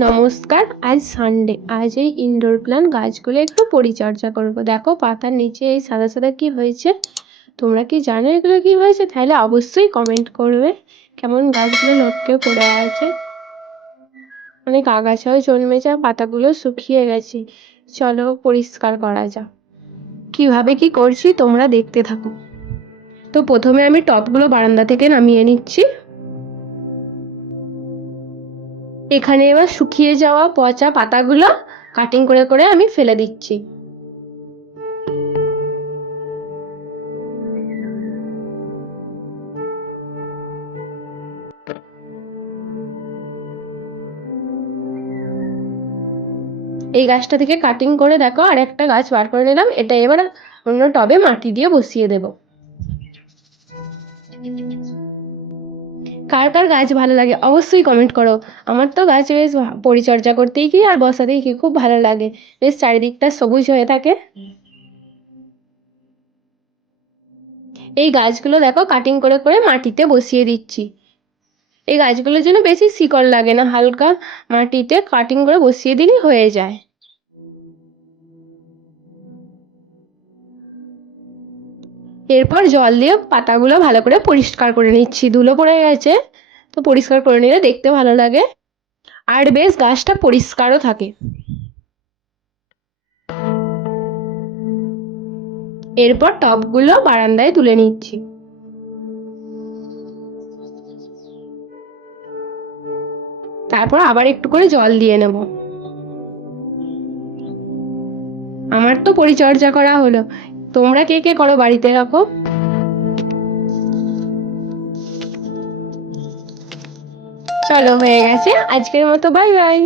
নমস্কার, আজ সানডে। আজ এই ইনডোর প্ল্যান্ট গাছগুলো একটু পরিচর্যা করব। দেখো পাতার নিচে এই সাদা সাদা কি হয়েছে। তোমরা কি জানো এগুলো কি হয়েছে? তাহলে অবশ্যই কমেন্ট করবে। কেমন গাছগুলো লটকে পড়ে আছে, অনেক আগাছাও জন্মেছে আর পাতাগুলো শুকিয়ে গেছে। চলো পরিষ্কার করা যাক। কিভাবে কি করছি তোমরা দেখতে থাকো। তো প্রথমে আমি টবগুলো বারান্দা থেকে নামিয়ে নিচ্ছি। এখানে এবার শুকিয়ে যাওয়া পচা পাতাগুলো কাটিং করে করে আমি ফেলে দিচ্ছি। এই গাছটা থেকে কাটিং করে দেখো আর একটা গাছ বার করে নিলাম। এটা এবার অন্য টবে মাটি দিয়ে বসিয়ে দেব। কার কার গাছ ভালো লাগে অবশ্যই কমেন্ট করো। আমার তো গাছ বেশ পরিচর্যা করতেই কি আর বসাতেই কি খুব ভালো লাগে। বেশ চারিদিকটা সবুজ হয়ে থাকে। এই গাছগুলো দেখো কাটিং করে করে মাটিতে বসিয়ে দিচ্ছি। এই গাছগুলোর জন্য বেশি শিকড় লাগে না, হালকা মাটিতে কাটিং করে বসিয়ে দিলেই হয়ে যায়। এরপর জল দিয়ে পাতাগুলো ভালো করে পরিষ্কার করে নিচ্ছি। ধুলো পড়ে গেছে, তো পরিষ্কার করে নিলে দেখতে ভালো লাগে আর বেশ গাছটা পরিষ্কারও থাকে। এরপর টবগুলো বারান্দায় তুলে নিচ্ছি। তারপর আবার একটু করে জল দিয়ে নেব। আমার তো পরিচর্যা করা হলো। তোমরা কে কে করো বাড়িতে রাখো। চলো হয়ে গেছে, আজকের মতো বাই বাই।